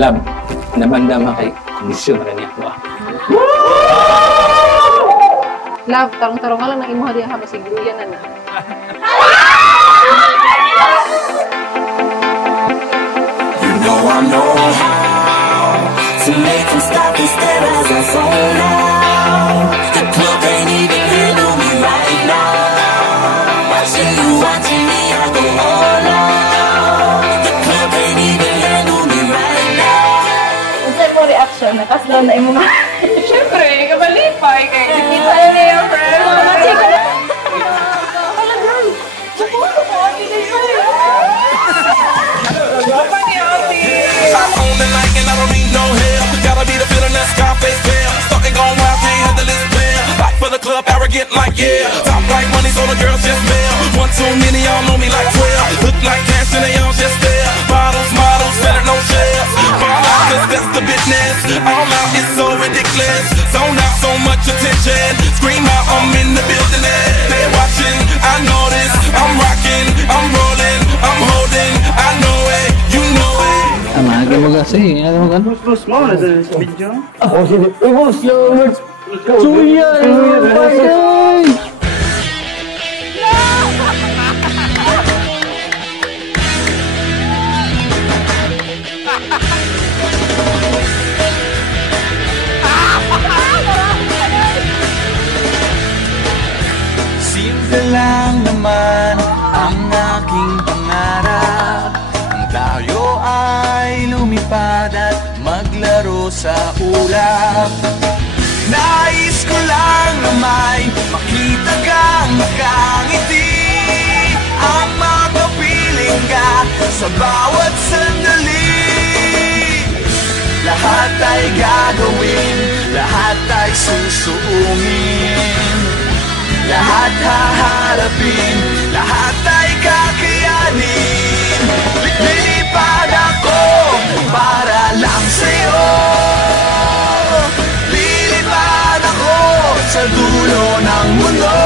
Love, nabandama kay kondisyon na niya ko. Love, tarong-tarong lang ng imuha diya ha, masigluyan na na. You know I know how to make them stop and stare as I zone out. The club ain't even handle me right now. Watching you, watching me, I go all out. The club ain't even handle me right now. Unsa mo reaction? Nakaslan na imo. Siyempre, kabalipay kay nakita na niya yung friend. I own the night and I don't need no help. Gotta be the feeling that Scarface feel. Starting going wild, can't handle this pill. Back for the club, arrogant like yeah. Top like money, so the girls just mail. One too many, y'all know me like 12. Look like cash and they all just there. Bottles, models, better no shares. Fall out, cause that's the business. All out is so ridiculous. Zone out, so much attention. Scream out, I'm in the building. They're watching, I know this. I'm rocking, I'm rolling, I'm holding. I know it, you know it. Amagin mo kasi, ano mo gan? Boss mo na sa video. Oh, sige. Boss, yung Chuya, Simple lang naman ang aking pangarap. Ang tayo ay lumipad at maglaro sa ulap. Nais ko lang na may makita kang nakangiti. Ang makapiling ka sa bawat sandali. Lahat ay gagawin, lahat ay susuungin. Lahat haharapin, lahat ay kakayanin. Lilipad ako para lang sa'yo. Lilipad ako sa dulo ng mundo.